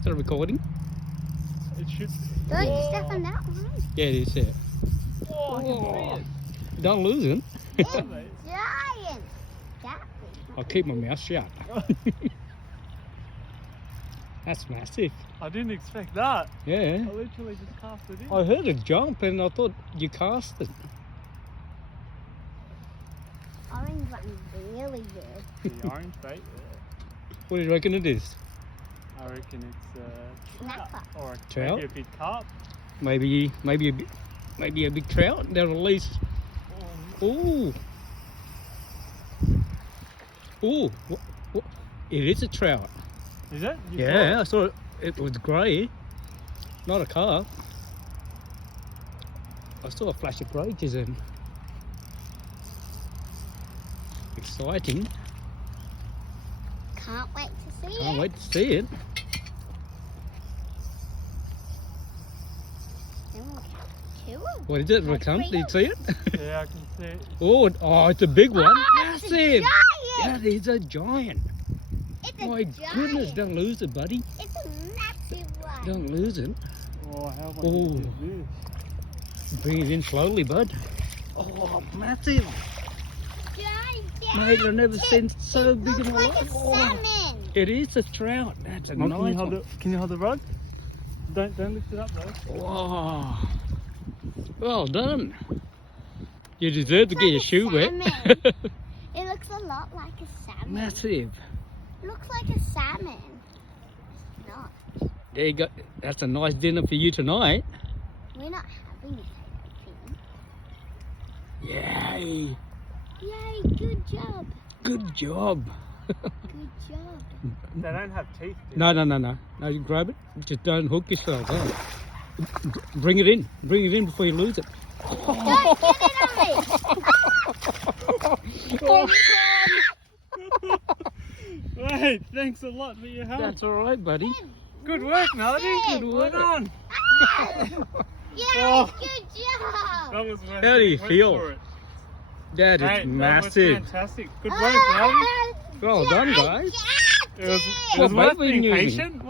Is that recording? It should be. Don't you step on that one. Yeah, it is, yeah. Oh, I can see it. Don't lose it. It's giant. That big. I'll keep my mouth shut. That's massive. I didn't expect that. Yeah. I literally just cast it in. I heard it jump and I thought you cast it. Orange one's really good. The orange bait. What do you reckon it is? I reckon it's a trout Snapper. or Trout? maybe a big carp. Maybe a big trout. They'll release. Ooh. Ooh. What? It is a trout. Is it? You Yeah, I saw it. It was grey. Not a carp. I saw a flash of grey just then. Exciting. Can't wait to see it. Can't wait to see it. Then we'll count two. What is it? Like Come, do you see it? Yeah, I can see it. Oh, it's a big one. Oh, it's a Massive. giant. That is a giant. It's a My giant. goodness, don't lose it, buddy. It's a massive one. Don't lose it. Oh, how about Oh. this? Bring it in slowly, bud. Oh, massive. Giant. Mate, I've never seen so big Looks in my like life. a Oh, salmon. it is a trout. That's a Mom, nice can you hold one. it? Can you hold the rod? Don't lift it up though. Wow. Well done. You deserve to It's get like your a shoe wet. salmon. It looks a lot like a salmon. Massive. It looks like a salmon. It's not. There you go. That's a nice dinner for you tonight. We're not having it, I think. Yay. Yay, good job. Good job. Good job. They don't have teeth. Do No. No, you grab it. Just don't hook yourself. Bring it in. Bring it in before you lose it. Don't get it on me. Oh, Wait, thanks a lot for your help. that's all right, buddy. Good work, Melody. Good Well work. done. Yay, Oh. good job. That was worth How do you went feel? for it. That is Mate, massive. That was fantastic. Good work, Melody. Well done, guys. It was What worth bait were you being using? patient.